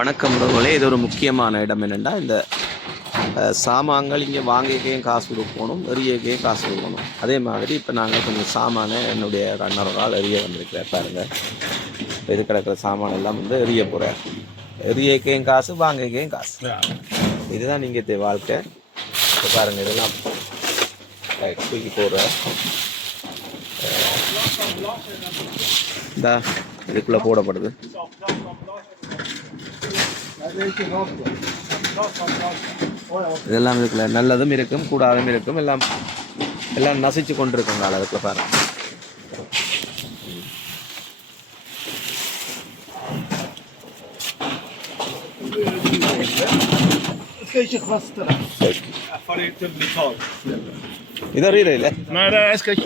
வணக்கம் உறவுகளே இது ஒரு முக்கியமான இடம் என்னென்னா இந்த சாமான்கள் இங்கே வாங்கிக்கையும் காசு கொடுக்கணும் எரியக்கையும் காசு கொடுக்கணும். அதே மாதிரி இப்போ நாங்கள் கொஞ்சம் சாமானை என்னுடைய அண்ணர் ஆள் எரிய வந்திருக்கிறார் பாருங்க. இது கிடக்கிற சாமான் எல்லாம் வந்து எரிய போகிறார் எரியக்கையும் காசு வாங்கிக்கையும் காசு. இதுதான் நீங்கள் இந்த வாழ்க்கை. இப்போ பாருங்க இதெல்லாம் தூக்கி போடுற இந்த இதுக்குள்ளே போடப்படுது. இதெல்லாம் இதுக்குள்ள நல்லதும் இருக்கும் கூடாதும் இருக்கும் எல்லாம் எல்லாம் நசிச்சு கொண்டிருக்குங்க அதுக்குள்ள பாருங்க Ska ikke koste det. Jeg får det til å bli talt. இது அறியல இல்லை Nei, det skal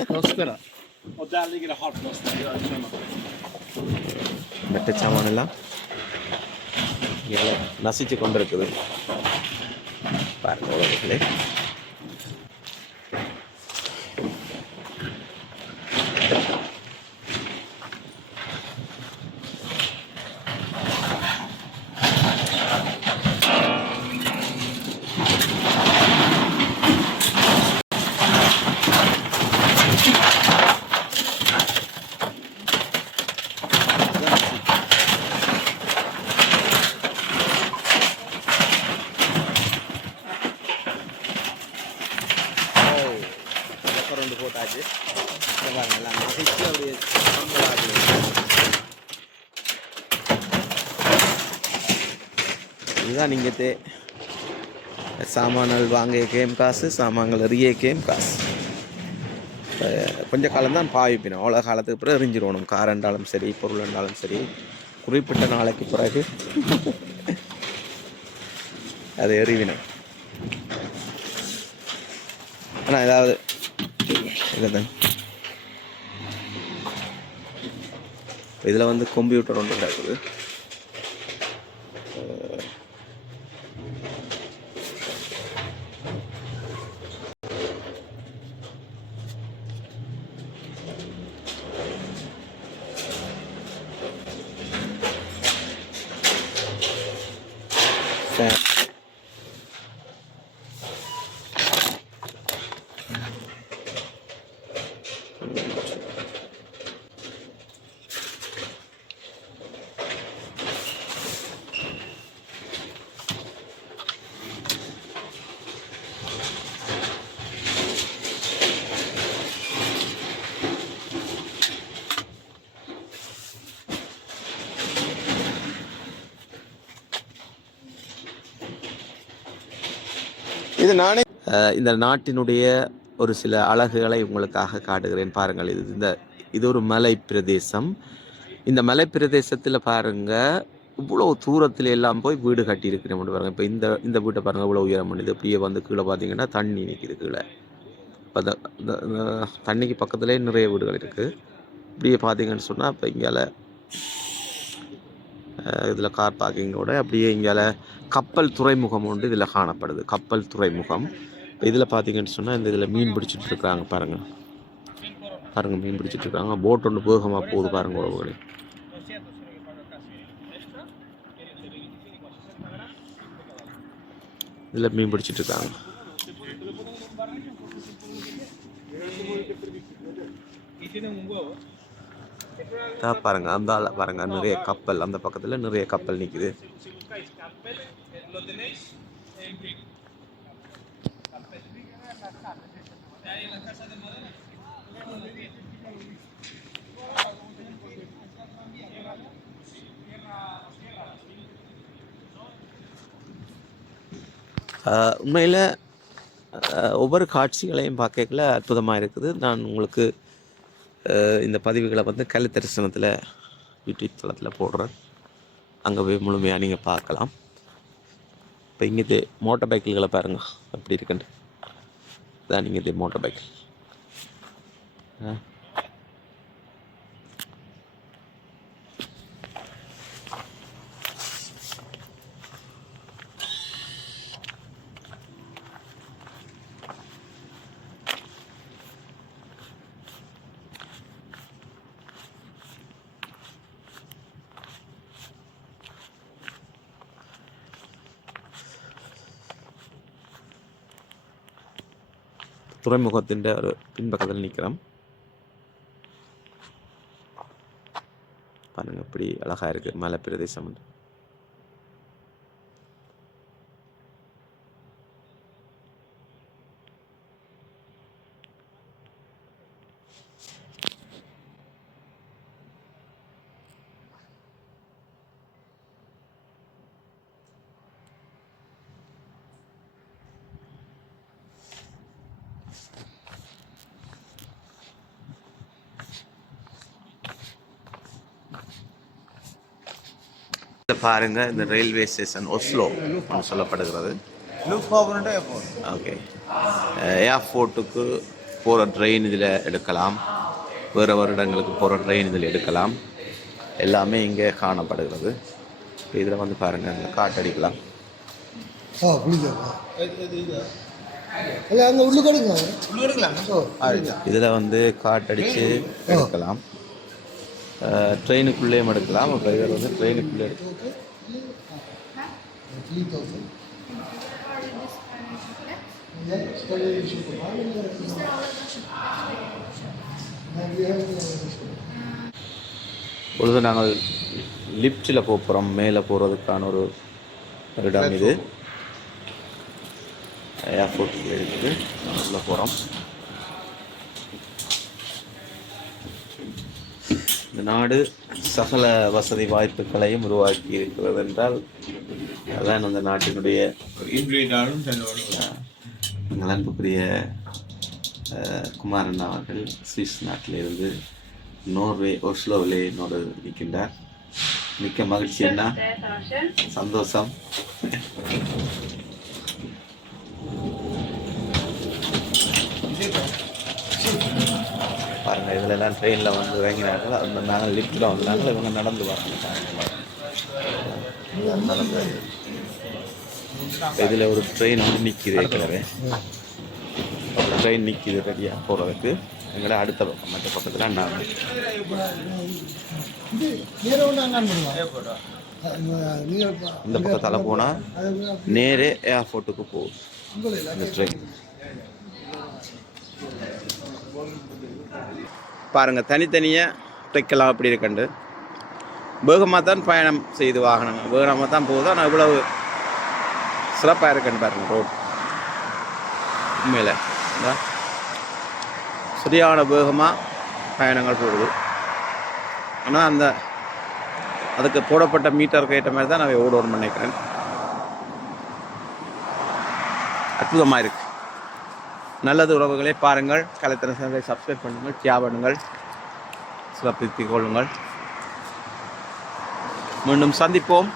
இலை நசிச்சு கொண்டு பார்க்க பாருங்கள் போட்டாச்சு. இங்க பாருங்க எல்லாம் அப்படியே இதுதான் நீங்கள் தே சாமான்கள் வாங்க கேம் காசு சாமான்கள் எறிய கேம் காசு. இப்ப கொஞ்ச காலம்தான் பாவிப்பினோம். அவ்வளோ காலத்துக்கு பிறகு எரிஞ்சிடணும் கார் என்றாலும் சரி பொருள் என்றாலும் சரி. குறிப்பிட்ட நாளைக்கு பிறகு அது எறிவினோம் ஆனால் ஏதாவது இதுதான் இதில் வந்து கம்ப்யூட்டர் ஒன்று இருக்குது இது நானே இந்த நாட்டினுடைய ஒரு சில அழகுகளை உங்களுக்காக காட்டுகிறேன். பாருங்கள் இது இந்த இது ஒரு மலை பிரதேசம் இந்த மலை பிரதேசத்தில் பாருங்கள் இவ்வளோ தூரத்தில் எல்லாம் போய் வீடு கட்டி மட்டும் பாருங்கள் இப்போ இந்த இந்த வீட்டை பாருங்கள் இவ்வளோ உயரம் பண்ணுது இப்படியே வந்து கீழே பார்த்தீங்கன்னா தண்ணி நிற்கிது கீழே. இப்போ இந்த இந்த- தண்ணிக்கு பக்கத்துலேயே நிறைய வீடுகள் இருக்குது. இப்படியே பார்த்தீங்கன்னு சொன்னால் இப்போ இங்கால இதில் கார் பார்க்கிங்கோட அப்படியே இங்கால கப்பல் துறைமுகம் ஒன்று இதில் காணப்படுது. கப்பல் துறைமுகம். இப்போ இதில் பார்த்தீங்கன்னு சொன்னால் இந்த இதில் மீன் பிடிச்சிட்டு இருக்காங்க பாருங்கள் பாருங்கள் மீன் பிடிச்சிட்டு இருக்காங்க. போட் ஒன்று வேகமாக போகுது பாருங்கள் உறவுகளே. இதில் மீன் பிடிச்சிட்டு இருக்காங்க. தான் பாருங்க அந்த பாருங்க நிறைய கப்பல். அந்த பக்கத்தில் நிறைய கப்பல் நிற்குது உண்மையில் ஒவ்வொரு காட்சிகளையும் பார்க்கல அற்புதமாக இருக்குது. நான் உங்களுக்கு இந்த பதிவுகளை வந்து கலை தரிசனத்தில் யூடியூப் தளத்தில் போடுறேன். அங்கே போய் முழுமையாக நீங்கள் பார்க்கலாம். இப்போ இங்கே மோட்டார் பைக்கிள்களை பாருங்கள் எப்படி இருக்குன்ட்டு இதான் நீங்கள் இது மோட்டார் ஆ துறைமுகத்தின் ஒரு பின்பக்கத்தில் நிற்கிறோம். பாருங்கள் எப்படி அழகாக இருக்குது மலை பிரதேசம் இதை பாருங்க இந்த ரயில்வே ஸ்டேஷன் ஒஸ்லோ சொல்லப்படுகிறது. ஓகே ஏர்போர்ட்டுக்கு போகிற ட்ரெயின் இதில் எடுக்கலாம். வேறு வருடங்களுக்கு போகிற ட்ரெயின் இதில் எடுக்கலாம். எல்லாமே இங்கே காணப்படுகிறது. இப்போ இதில் வந்து பாருங்கள் இந்த காட்டடிக்கலாம் இதில் வந்து காட்டடிச்சு எடுக்கலாம். ட்ரெயினுக்குள்ளேயும் எடுக்கலாம் இப்போ இதில் வந்து ட்ரெயினுக்குள்ளே எடுக்கலாம் பொழுது நாங்கள் லிஃப்ட்டில் போகிறோம் மேலே போகிறதுக்கான ஒரு இடம் இது. ஏர்போர்ட் இருக்குது உள்ளே போகிறோம் இந்த நாடு சகல வசதி வாய்ப்புகளையும் உருவாக்கி இருக்கிறது என்றால் அதான் அந்த நாட்டினுடைய எங்கள் அன்புக்குரிய குமாரன் அவர்கள் சுவிஸ் நாட்டிலிருந்து நோர்வே ஒஸ்லோவிலே என்னோடு இருக்கின்றார். மிக்க மகிழ்ச்சி அண்ணா. சந்தோஷம். பாருங்க இதுல எல்லாம் ட்ரெயினில் வந்து இறங்கினார்கள் அந்த நாங்கள் லிஃப்ட்டில் வந்தாங்களோ இவங்க நடந்து வராங்க நடந்து இதில் ஒரு ட்ரெயின் வந்து நிற்கிது ஏற்கனவே. ஒரு ட்ரெயின் நிற்கிது ரெடியாக போகிறதுக்கு எங்களோட அடுத்த பக்கம் மற்ற பக்கத்தில் நாங்கள் இந்த பக்கத்தால் போனால் நேரே ஏர்போர்ட்டுக்கு போகும். இந்த ட்ரெயின் பாருங்கள் தனித்தனியாக ட்ரெக்கெல்லாம் அப்படி இருக்கண்டு. வேகமாக தான் பயணம் செய்து வாகனங்கள் வேகமாக தான் போகுது ஆனால் இவ்வளவு சிறப்பாக இருக்குன்னு பாருங்கள் ரோட் உண்மையில். சரியான வேகமாக பயணங்கள் போடுது ஆனால் அந்த அதுக்கு போடப்பட்ட மீட்டருக்கு ஏற்ற மாதிரி தான் நான் ஓடணும்னு நினைக்கிறேன். அற்புதமாக இருக்குது நல்லது உறவுகளை பாருங்கள். கலைத்தன சேனலை சப்ஸ்கிரைப் பண்ணுங்கள் தியா பண்ணுங்கள். சிறப்பித்துக் கொள்ளுங்கள். மீண்டும் சந்திப்போம்.